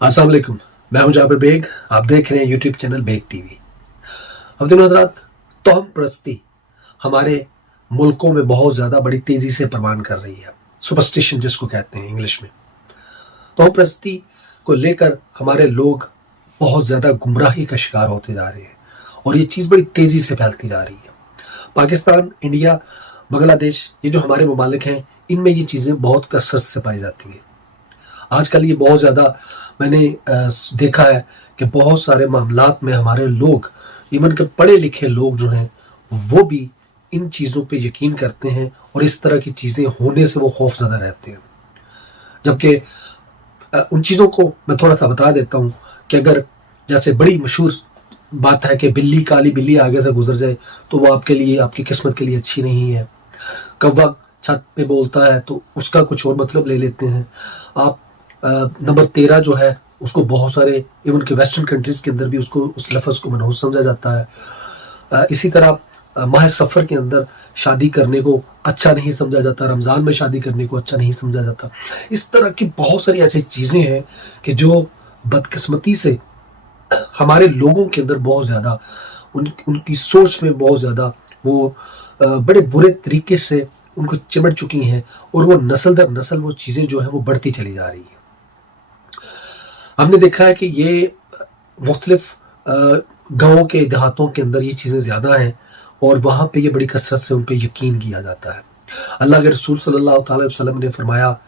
अस्सलाम वालेकुम। मैं हूं जाबिर बेग। आप देख रहे हैं यूट्यूब चैनल बेग टीवी। हफ्ते हजरात, तोहम परस्ती हमारे मुल्कों में बहुत ज़्यादा बड़ी तेज़ी से परवान कर रही है। सुपरस्टिशन जिसको कहते हैं इंग्लिश में। तोहम परस्ती को लेकर हमारे लोग बहुत ज़्यादा गुमराही का शिकार होते जा रहे हैं और ये चीज़ बड़ी तेज़ी से फैलती जा रही है। पाकिस्तान, इंडिया, बांग्लादेश, ये जो हमारे ममालिक हैं, इनमें ये चीज़ें बहुत कसरत से पाई जाती हैं। आजकल ये बहुत ज़्यादा मैंने देखा है कि बहुत सारे मामलात में हमारे लोग, इवन के पढ़े लिखे लोग जो हैं, वो भी इन चीज़ों पे यकीन करते हैं और इस तरह की चीज़ें होने से वो खौफज़दा रहते हैं। जबकि उन चीज़ों को मैं थोड़ा सा बता देता हूँ कि अगर जैसे बड़ी मशहूर बात है कि बिल्ली, काली बिल्ली आगे से गुजर जाए तो वो आपके लिए, आपकी किस्मत के लिए अच्छी नहीं है। कौवा छत पे बोलता है तो उसका कुछ और मतलब ले लेते हैं आप। नंबर 13 जो है उसको बहुत सारे इवन के वेस्टर्न कंट्रीज़ के अंदर भी उसको, उस लफ्ज़ को मनहूस समझा जाता है। इसी तरह माह सफ़र के अंदर शादी करने को अच्छा नहीं समझा जाता, रमज़ान में शादी करने को अच्छा नहीं समझा जाता। इस तरह की बहुत सारी ऐसी चीज़ें हैं कि जो बदकिस्मती से हमारे लोगों के अंदर बहुत ज़्यादा उनकी सोच में बहुत ज़्यादा वो बड़े बुरे तरीके से उनको चिमट चुकी हैं और वो नस्ल दर नस्ल वो चीज़ें जो है वो बढ़ती चली जा रही हैं। हमने देखा है कि ये मुख्तलिफ गाँवों के देहातों के अंदर ये चीज़ें ज़्यादा हैं और वहाँ पे ये बड़ी कसरत से उन पे यकीन किया जाता है। अल्लाह के रसूल सल्लल्लाहु अलैहि वसल्लम ने फरमाया,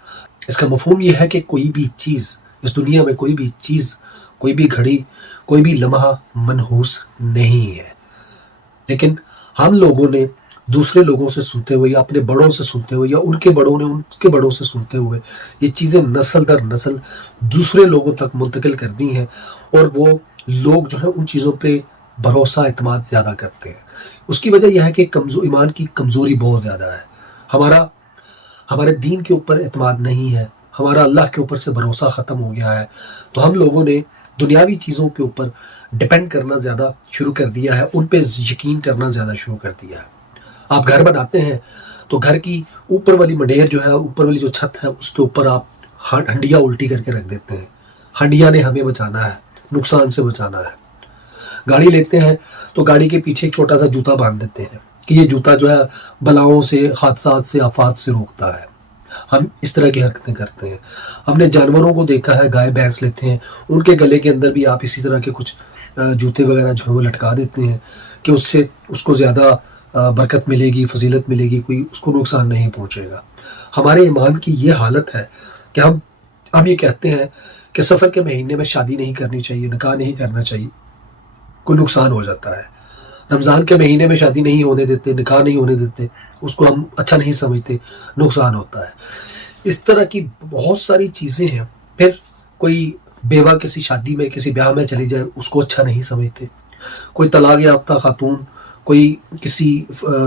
इसका मफ़हूम ये है कि कोई भी चीज़ इस दुनिया में, कोई भी चीज़, कोई भी घड़ी, कोई भी लम्हा मनहूस नहीं है। लेकिन हम लोगों ने दूसरे लोगों से सुनते हुए या अपने बड़ों से सुनते हुए या उनके बड़ों ने उनके बड़ों से सुनते हुए ये चीज़ें नस्ल दर नस्ल दूसरे लोगों तक मुंतकिल कर दी हैं और वो लोग जो है उन चीज़ों पे भरोसा, एतमाद ज़्यादा करते हैं। उसकी वजह यह है कि ईमान की कमज़ोरी बहुत ज़्यादा है। हमारे दीन के ऊपर एतमाद नहीं है, हमारा अल्लाह के ऊपर से भरोसा ख़त्म हो गया है। तो हम लोगों ने दुनियावी चीज़ों के ऊपर डिपेंड करना ज़्यादा शुरू कर दिया है, उन पे यकीन करना ज़्यादा शुरू कर दिया है। आप घर बनाते हैं तो घर की ऊपर वाली मंडेर जो है, ऊपर वाली जो छत है, उसके ऊपर आप हंडिया उल्टी करके रख देते हैं। हंडिया ने हमें बचाना है, नुकसान से बचाना है। गाड़ी लेते हैं तो गाड़ी के पीछे एक छोटा सा जूता बांध देते हैं कि ये जूता जो है बलाओं से, हादसात से, आफात से रोकता है। हम इस तरह की हरकतें करते हैं। हमने जानवरों को देखा है, गाय भैंस लेते हैं, उनके गले के अंदर भी आप इसी तरह के कुछ जूते वगैरह जो है वो लटका देते हैं कि उससे उसको ज़्यादा बरकत मिलेगी, फजीलत मिलेगी, कोई उसको नुकसान नहीं पहुंचेगा। हमारे ईमान की ये हालत है कि हम ये कहते हैं कि सफ़र के महीने में शादी नहीं करनी चाहिए, निकाह नहीं करना चाहिए, कोई नुकसान हो जाता है। रमज़ान के महीने में शादी नहीं होने देते, निकाह नहीं होने देते, उसको हम अच्छा नहीं समझते, नुकसान होता है। इस तरह की बहुत सारी चीज़ें हैं। फिर कोई बेवा किसी शादी में, किसी ब्याह में चली जाए, उसको अच्छा नहीं समझते। कोई तलाक याफ्ता खातून कोई किसी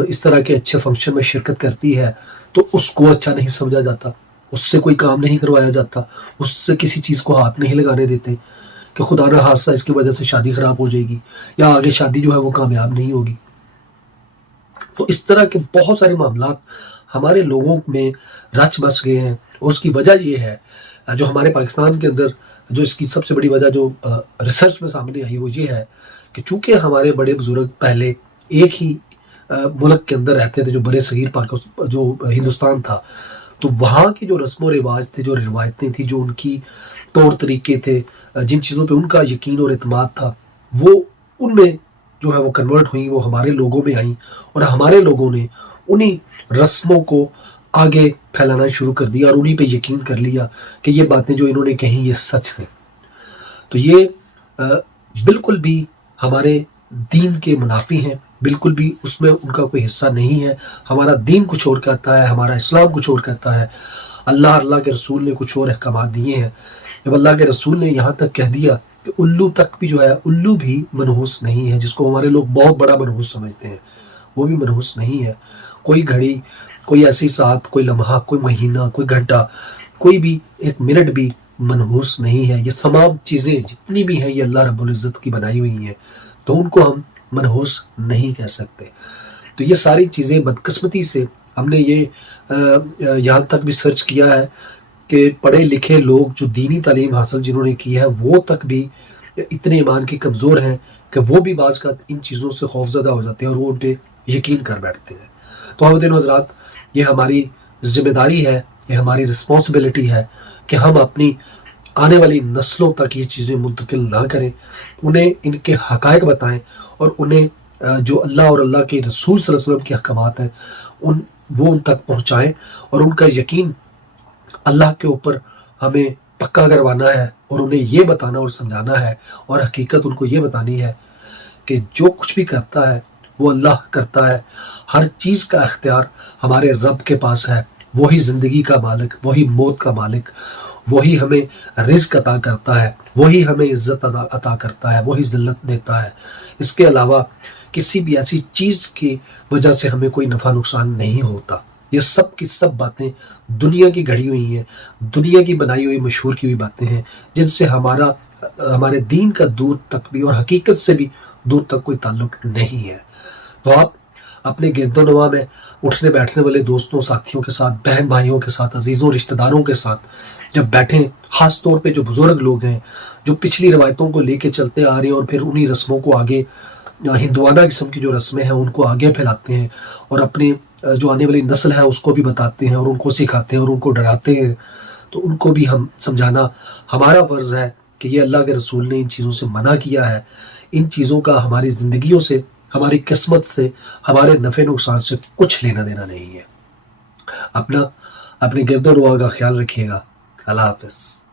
इस तरह के अच्छे फंक्शन में शिरकत करती है तो उसको अच्छा नहीं समझा जाता, उससे कोई काम नहीं करवाया जाता, उससे किसी चीज़ को हाथ नहीं लगाने देते कि खुदा ना हादसा इसकी वजह से शादी ख़राब हो जाएगी या आगे शादी जो है वो कामयाब नहीं होगी। तो इस तरह के बहुत सारे मामलात हमारे लोगों में रच बस गए हैं और उसकी वजह ये है, जो हमारे पाकिस्तान के अंदर जो इसकी सबसे बड़ी वजह जो रिसर्च में सामने आई वो ये है कि चूँकि हमारे बड़े बुजुर्ग पहले एक ही मुल्क के अंदर रहते थे, जो बड़े सगीर पाकिस्तान जो हिंदुस्तान था, तो वहाँ की जो रस्म व रिवाज थे, जो रिवायतें थी, जो उनकी तौर तरीके थे, जिन चीज़ों पे उनका यकीन और एतमाद था, वो उनमें जो है वो कन्वर्ट हुई, वो हमारे लोगों में आई और हमारे लोगों ने उन्हीं रस्मों को आगे फैलाना शुरू कर दिया और उन्हीं पे यकीन कर लिया कि ये बातें जो इन्होंने कही ये सच है। तो ये बिल्कुल भी हमारे दीन के मुनाफी हैं, बिल्कुल भी उसमें उनका कोई हिस्सा नहीं है। हमारा दीन कुछ और कहता है, हमारा इस्लाम कुछ और कहता है, अल्लाह के रसूल ने कुछ और अहकामात दिए हैं। जब अल्लाह के रसूल ने यहाँ तक कह दिया कि उल्लू तक भी जो है, उल्लू भी मनहूस नहीं है, जिसको हमारे लोग बहुत बड़ा मनहूस समझते हैं, वो भी मनहूस नहीं है। कोई घड़ी, कोई ऐसी साथ, कोई लम्हा, कोई महीना, कोई घंटा, कोई भी एक मिनट भी मनहूस नहीं है। ये तमाम चीज़ें जितनी भी हैं ये अल्लाह रब्बुल इज़्ज़त की बनाई हुई हैं, तो उनको हम मनहूस नहीं कह सकते। तो ये सारी चीज़ें बदकिस्मती से हमने ये यहाँ तक भी सर्च किया है کہ پڑھے لکھے لوگ جو دینی تعلیم حاصل جنہوں نے کی ہے وہ تک بھی اتنے ایمان کے کمزور ہیں کہ وہ بھی بعض کا ان چیزوں سے خوفزدہ ہو جاتے ہیں اور وہ ان پہ یقین کر بیٹھتے ہیں. تو خواتین و حضرات، یہ ہماری ذمہ داری ہے، یہ ہماری رسپانسبلٹی ہے کہ ہم اپنی آنے والی نسلوں تک یہ چیزیں منتقل نہ کریں، انہیں ان کے حقائق بتائیں اور انہیں جو اللہ اور اللہ کے رسول صلی اللہ علیہ وسلم کے احکامات ہیں وہ ان تک پہنچائیں، اور ان کا یقین اللہ کے اوپر ہمیں پکا کروانا ہے اور انہیں یہ بتانا اور سمجھانا ہے، اور حقیقت ان کو یہ بتانی ہے کہ جو کچھ بھی کرتا ہے وہ اللہ کرتا ہے. ہر چیز کا اختیار ہمارے رب کے پاس ہے. وہی زندگی کا مالک، وہی موت کا مالک، وہی ہمیں رزق عطا کرتا ہے، وہی ہمیں عزت عطا کرتا ہے، وہی ذلت دیتا ہے. اس کے علاوہ کسی بھی ایسی چیز کی وجہ سے ہمیں کوئی نفع نقصان نہیں ہوتا. یہ سب کی سب باتیں دنیا کی گھڑی ہوئی ہیں، دنیا کی بنائی ہوئی مشہور کی ہوئی باتیں ہیں، جن سے ہمارے دین کا دور تک بھی اور حقیقت سے بھی دور تک کوئی تعلق نہیں ہے. تو آپ اپنے گرد و نواح میں اٹھنے بیٹھنے والے دوستوں، ساتھیوں کے ساتھ، بہن بھائیوں کے ساتھ، عزیزوں رشتہ داروں کے ساتھ جب بیٹھیں، خاص طور پہ جو بزرگ لوگ ہیں جو پچھلی روایتوں کو لے کے چلتے آ رہے ہیں اور پھر انہی رسموں کو آگے، ہندوانہ قسم کی جو رسمیں ہیں ان کو آگے پھیلاتے ہیں اور اپنے جو آنے والی نسل ہے اس کو بھی بتاتے ہیں اور ان کو سکھاتے ہیں اور ان کو ڈراتے ہیں، تو ان کو بھی ہم سمجھانا ہمارا فرض ہے کہ یہ اللہ کے رسول نے ان چیزوں سے منع کیا ہے. ان چیزوں کا ہماری زندگیوں سے، ہماری قسمت سے، ہمارے نفع نقصان سے کچھ لینا دینا نہیں ہے. اپنے گرد و نواح کا خیال رکھیے گا. اللہ حافظ.